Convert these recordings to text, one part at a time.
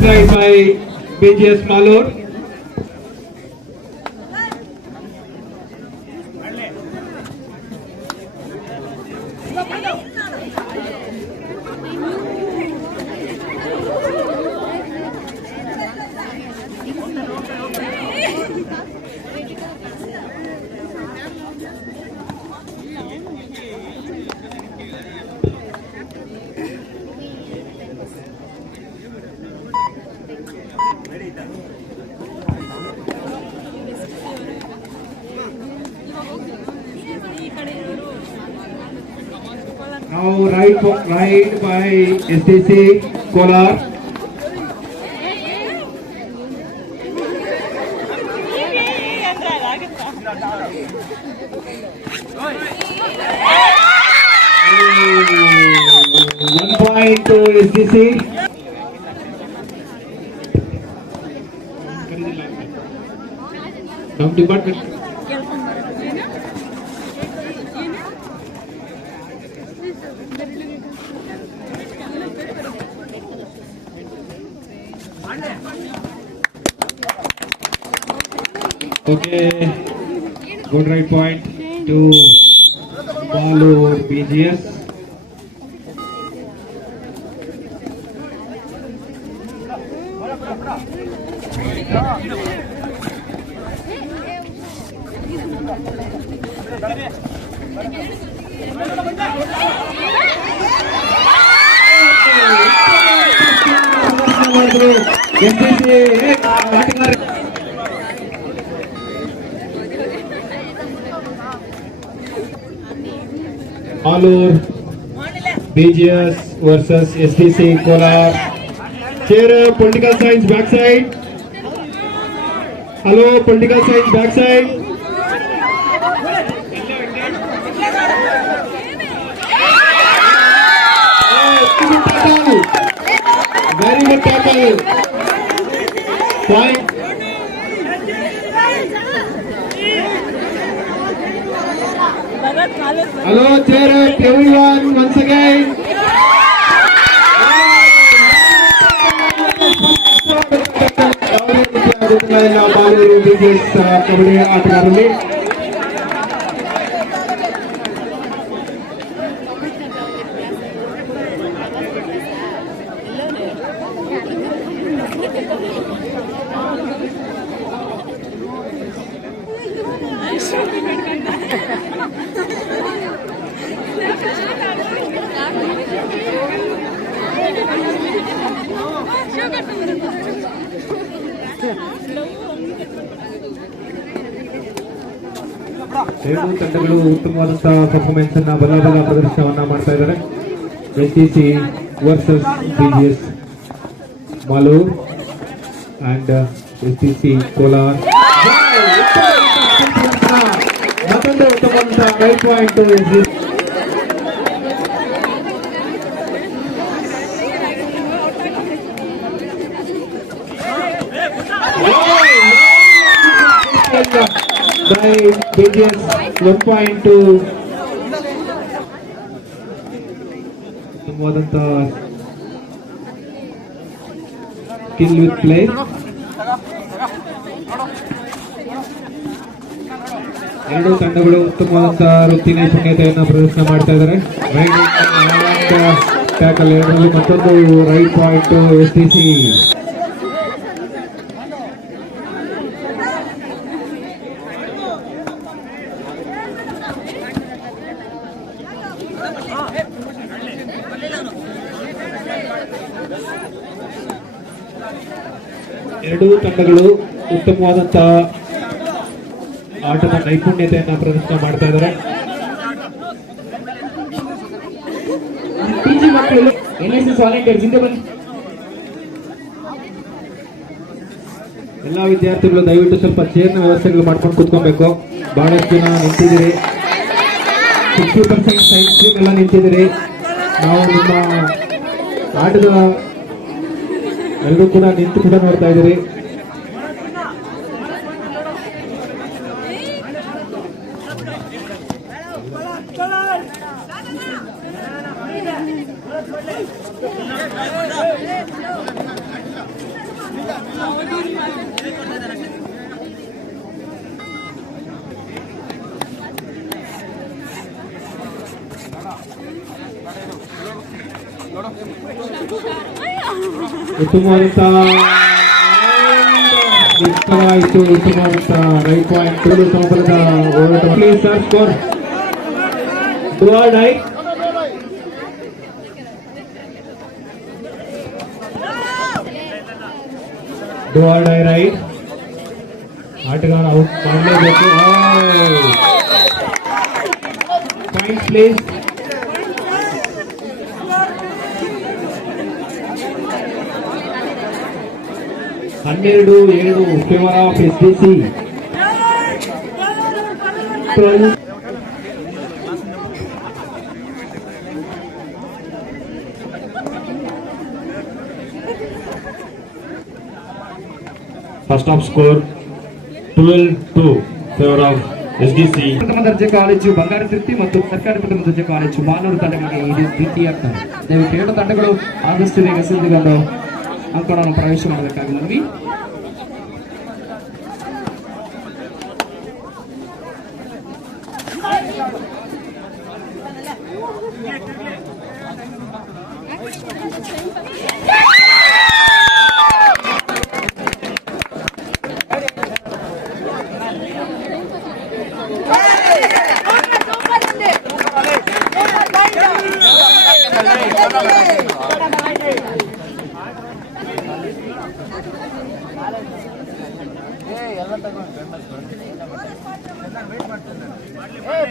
by BGS Malone. Now right right by STC Kolar. One point to STC. Some department. okay good right point to Palu PGS. Oke. Alur BGS versus STC Kolar chair political science back side hello political science back side very good tackle point Hello, Jared, everyone, once again. Comedy artist, comedy artist. ಎರಡು ತಂಡಗಳು ಉತ್ತಮವಾದಂತಹ performance ಅನ್ನ ಬಲ ಬಲ ಪ್ರದರ್ಶನವನ್ನ ಮಾಡ್ತಾ ಇದ್ದಾರೆ S T C versus BGS Malur and S T C Kolar ಮತ್ತೊಂದು ಉತ್ತಮವಾದಂತಹ ರೈಟ್ ಪಾಯಿಂಟ್ by BGS 1.2 ಉತ್ತಮವಾದಂತ ಸ್ಕಿಲ್ ವಿತ್ ಪ್ಲೇ ಎರಡು ತಂಡಗಳು ಉತ್ತಮವಾದಂತಹ ವೃತ್ತಿ ನೈಪುಣ್ಯತೆಯನ್ನು ಪ್ರದರ್ಶನ ಮಾಡ್ತಾ ಇದ್ದಾರೆ ಟ್ಯಾಕಲ್ ಎರಡರಲ್ಲಿ ಮತ್ತೊಂದು right point S T C ಎರಡೂ ತಂಡಗಳು ಉತ್ತಮವಾದಂತಹ ಆಟದ ನೈಪುಣ್ಯತೆಯನ್ನ ಪ್ರದರ್ಶನ ಮಾಡ್ತಾ ಇದ್ದಾರೆ. ಪಿಜಿ ಮಕ್ಕಳು ಎನ್ ಎಸ್ ಎಸ್ ವಾಲಂಟಿಯರ್ಸ್ ಹಿಂದೆ ಬನ್ನಿ. ಎಲ್ಲಾ ವಿದ್ಯಾರ್ಥಿಗಳು ದಯವಿಟ್ಟು ಸ್ವಲ್ಪ ಚೇರ್ನ ವ್ಯವಸ್ಥೆಗಳು ಮಾಡ್ಕೊಂಡು ಕುತ್ಕೋಬೇಕು. ಬಹಳಷ್ಟು ಜನ ನಿಂತಿದ್ದೀರಿ. ಸಿಕ್ಸ್ಟಿ ಪರ್ಸೆಂಟ್ ಸೈನ್ಸ್ ಸ್ಟ್ರೀಮ್ ಎಲ್ಲ ನಿಂತಿದ್ದೀರಿ. ನಾವು ನಿಮ್ಮ ಆಟದ ಎಲ್ಲರೂ ಕೂಡ ನಿಂತು ಕೂಡ ನೋಡ್ತಾ ಇದ್ದೀರಿ. ಉತ್ತಮವಾದಂತ ಉತ್ತಮವಾಯಿತು ಉತ್ತಮವಾದಂತ ರೈಟ್ ಪಾಯಿಂಟ್ ಸಮಬಲದ ಹೋರಾಟ please sir score do or die do or die right ಆಟಗಾರ ಔಟ್ ಮಾಡಲೇಬೇಕು ಪಾಯಿಂಟ್ ಪ್ಲೀಸ್ ಹನ್ನೆರಡು ಏಳು favour of S D C First half score 12-2 favor of SDC. ಪ್ರಥಮ ದರ್ಜೆ ಕಾಲೇಜು ಬಂಗಾರ ತೃಪ್ತಿ ಮತ್ತು ಸರ್ಕಾರಿ ಪ್ರಥಮ ದರ್ಜೆ ಕಾಲೇಜು ಮಾನೂರು ತಂಡಗಳಿಗೆ ಇದು ದ್ವಿತೀಯ ಅರ್ಥ ದಯವಿಟ್ಟು ಎರಡು ತಂಡಗಳು ಆದಷ್ಟು ಬೇಗ ಸಿದ್ಧಗೊಂಡು ಅಂಕಣವನ್ನು ಪ್ರವೇಶ ಮಾಡಬೇಕಾಗಿ ಮನವಿ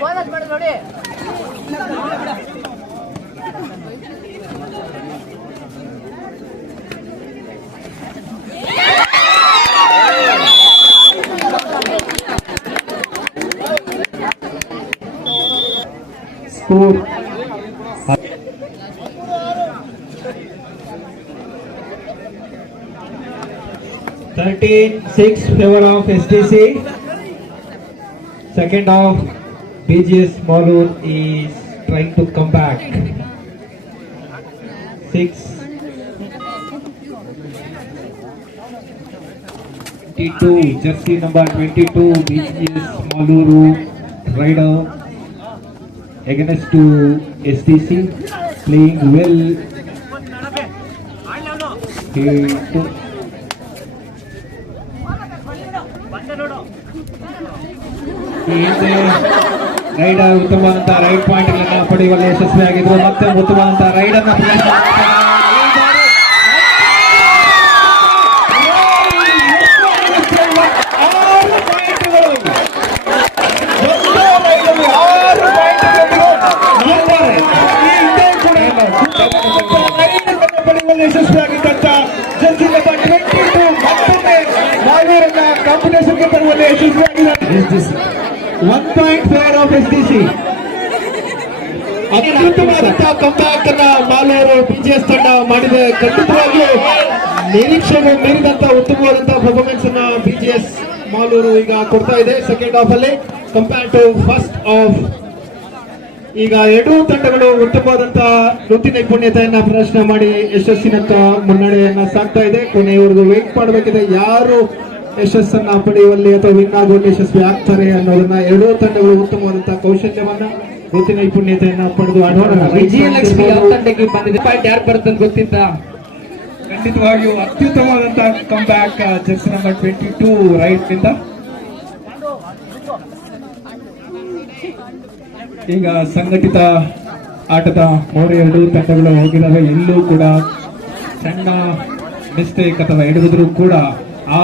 ಬೋನಸ್ ಮಾಡಿ ನೋಡಿ school 13 6 favor of STC. Second of BGS Malur is trying to come back. 6 22 jersey number 22 BGS Maluru rider against to STC playing well. He took ಈ ಹಿಂದೆ ರೈಡರ್ ಉತ್ತಮವಾದಂತಹ ರೈಡ್ ಪಾಯಿಂಟ್ ಗಳನ್ನ ಪಡೆಯುವಲ್ಲಿ ಯಶಸ್ವಿಯಾಗಿದ್ರು ಮತ್ತೆ ಉತ್ತಮವಾದಂತಹ ರೈಡ್ ಅನ್ನ ಪ್ರದರ್ಶನ ಮಾಡ್ತಾರೆ. ಆರು ಪಾಯಿಂಟ್ಗಳು. ಒಂದು ರೈಡಲ್ಲಿ ಆರು ಪಾಯಿಂಟ್ಗಳು ನೋಡ್ತಾರೆ. ಈ ಹಿಂದೆ ಕೂಡ ರೈಡ್ ಅನ್ನ ಪಡೆಯುವಲ್ಲಿ ಯಶಸ್ವಿಯಾಗಿದ್ದಂತ ಜರ್ಸಿ ನಂಬರ್ 22 ಮತ್ತೊಮ್ಮೆ ನಾಲ್ವರನ್ನ ಕಾಂಪಿಟೇಷನ್ಗೆ ತರುವಲ್ಲಿ ಯಶಸ್ವಿಯಾಗಿದ್ದಾರೆ one point for of S D C ಅತ್ಯುತ್ತಮವಾದಂತಹ comeback ಅನ್ನ ಮಾಲೂರು ಬಿಜಿಎಸ್ ತಂಡ ಮಾಡಿದೆ. ಖಂಡಿತವಾಗಿಯೂ ನಿರೀಕ್ಷೆಗೂ ಮೀರಿದಂತ ಉತ್ತಮವಾದಂತಹ ಪರ್ಫಾರ್ಮೆನ್ಸ್ ಅನ್ನ ಬಿಜಿಎಸ್ ಮಾಲೂರು ಈಗ ಕೊಡ್ತಾ ಇದೆ. ಸೆಕೆಂಡ್ ಹಾಫ್ ಅಲ್ಲಿ ಕಂಪೇರ್ ಟು ಫಸ್ಟ್ ಆಫ್ ಈಗ ಎರಡೂ ತಂಡಗಳು ಉತ್ತಮವಾದಂತಹ ವೃತ್ತಿ ನೈಪುಣ್ಯತೆಯನ್ನ ಪ್ರದರ್ಶನ ಮಾಡಿ ಯಶಸ್ಸಿನತ್ತ ಮುನ್ನಡೆಯನ್ನ ಸಾಕ್ತಾ ಇದೆ. ಕೊನೆಯವರೆಗೂ ವೇಟ್ ಮಾಡಬೇಕಿದೆ. ಯಾರು ಯಶಸ್ಸನ್ನ ಪಡೆಯುವಲ್ಲಿ ಅಥವಾ ವಿನ್ ಆಗುವಲ್ಲಿ ಯಶಸ್ವಿ ಆಗ್ತಾರೆ ಅನ್ನೋದನ್ನ ಎರಡೂ ತಂಡಗಳು ಉತ್ತಮವಾದಂತಹ ಕೌಶಲ್ಯವನ್ನ ವೃತ್ತಿ ನೈಪುಣ್ಯತೆಯನ್ನ ಪಡೆದು ವಿಜಯಲಕ್ಷ್ಮಿ ಯಾವ ತಂಡಕ್ಕೆ ಬಂದಿದೆ? ಪಾಯಿಂಟ್ ಯಾರು ಬರುತ್ತೆ ಗೊತ್ತಿದ್ದ ಖಂಡಿತವಾಗಿಯೂ ಅತ್ಯುತ್ತಮವಾದಂತಹ comeback jersey number twenty two ರೈಟ್ನಿಂದ. ಈಗ ಸಂಘಟಿತ ಆಟದ ಮೂರು ಎರಡು ತಂಡಗಳು ಹೋಗಿದ್ದಾವೆ ಎಲ್ಲೂ ಕೂಡ ಸಣ್ಣ ಮಿಸ್ಟೇಕ್ ಅಥವಾ ಹಿಡಿದ್ರು ಕೂಡ ಆ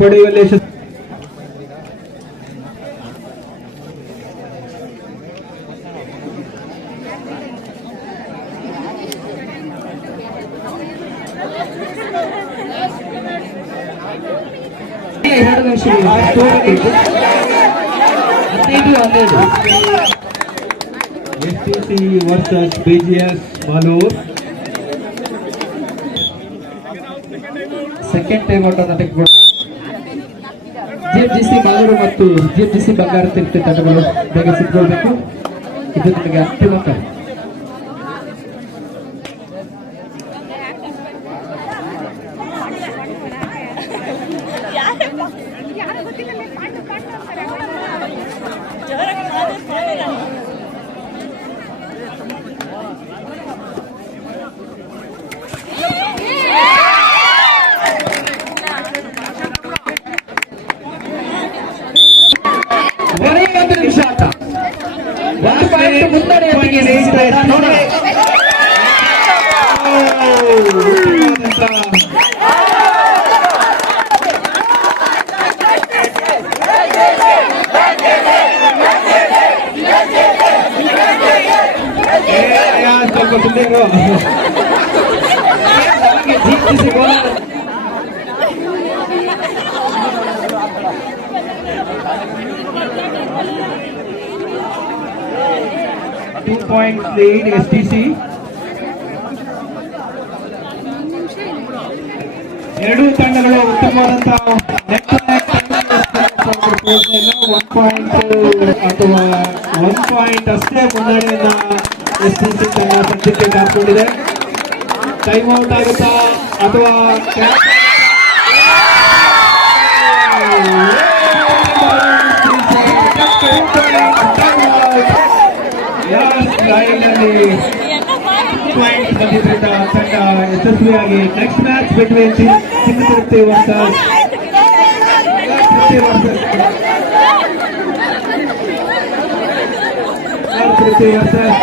थोड़ी वेलेशन STC versus BGS Malur. Second time out on the tech board. ಜಿಎಫ್ಜಿಸಿ Mangaluru ಮತ್ತು ಜಿಎಫ್ಜಿಸಿ ಬಂಗಾರ ತೀರ್ಥ ತಂಡಗಳು ಬೇಗ ಸಿದ್ಧಗೊಳ್ಬೇಕು ಇದು ನಿಮಗೆ ಅಂತಿಮ plate third plate Thank you. 2.8 STC. ಎರಡು ತಂಡಗಳು ಉತ್ತಮವಾದಂತಹ ಒನ್ ಪಾಯಿಂಟ್ ಅಥವಾ ಒನ್ ಪಾಯಿಂಟ್ ಅಷ್ಟೇ ಮುನ್ನಡೆಯನ್ನ ಎಸ್ಟಿಸಿ ತನ್ನ ಸದ್ಯಕ್ಕೆ ಕಾಕೊಂಡಿದೆ ಟೈಮ್ ಔಟ್ ಆಗುತ್ತಾ, ಅಥವಾ ಗಾಯಗಳಲ್ಲಿ ಪಾಯಿಂಟ್ ತಂಡ ಯಶಸ್ವಿಯಾಗಿ ನೆಕ್ಸ್ಟ್ ಮ್ಯಾಚ್ ಬಿಟ್ವೀನ್ ಚಿನ್ನತಿರುತ್ತಿ ವರ್ಸಸ್ ವರ್ಸಸ್